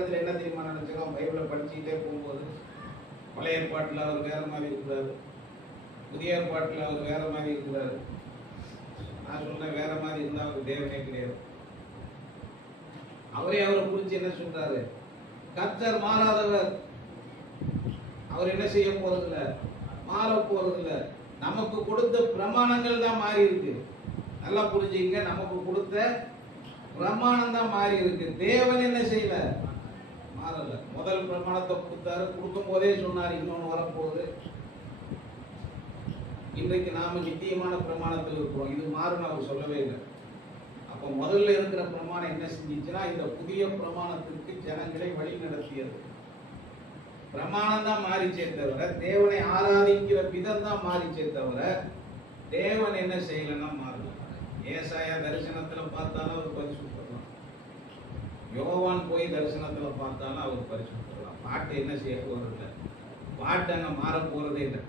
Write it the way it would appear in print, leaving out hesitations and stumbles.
என்ன தெரியுமா நினைச்சோம்? பைபிளை படிச்சுக்கிட்டே போகும்போது பழைய ஏற்பாட்டில் அவர் வேற மாதிரி இருக்கிறாரு, புதிய ஏற்பாட்டில் அவர் வேற மாதிரி இருக்கிறாரு. நான் சொன்னேன், வேற மாதிரி இருந்தால் அவர் தேவனே கிடையாது. அவரை குறித்து என்ன சொல்றாரு? கர்த்தர் மாறாதவர். அவர் என்ன செய்ய போறதில்ல, மாற போறதில்ல. நமக்கு கொடுத்த பிரமாணங்கள் தான் மாறி இருக்கு. நல்லா புரிஞ்சுங்க, நமக்கு கொடுத்த பிரமாணம் தான் மாறி இருக்கு. தேவன் என்ன செய்யல, மாறல. முதல் பிரமாணத்தை கொடுத்தாரு, கொடுக்கும் போதே சொன்னார் இன்னொன்னு வரப்போகுது. இன்றைக்கு நாம நித்தியமான பிரமாணத்தில் இருக்கிறோம். இது மாறுன்னு அவர் சொல்லவே இல்லை. அப்ப முதல்ல இருக்கிற பிரமாணம் என்ன செஞ்சிச்சுன்னா, இந்த புதிய பிரமாணத்திற்கு ஜனங்களை வழி நடத்தியது. பிரமாணம் தான் மாறிச்சே தவிர, தேவனை ஆராதிக்கிற விதம் தான் மாறிச்சே தவிர, தேவன் என்ன செய்யலன்னா மாறல. ஏசாயா தரிசனத்துல பார்த்தாலும் அவர் பரிசுத்தலாம், யோவான் போய் தரிசனத்துல பார்த்தாலும் அவர் பரிசுத்தலாம். பாட்டு என்ன செய்ய போறது இல்லை, பாட்டு அங்க மாற போறதே இல்லை.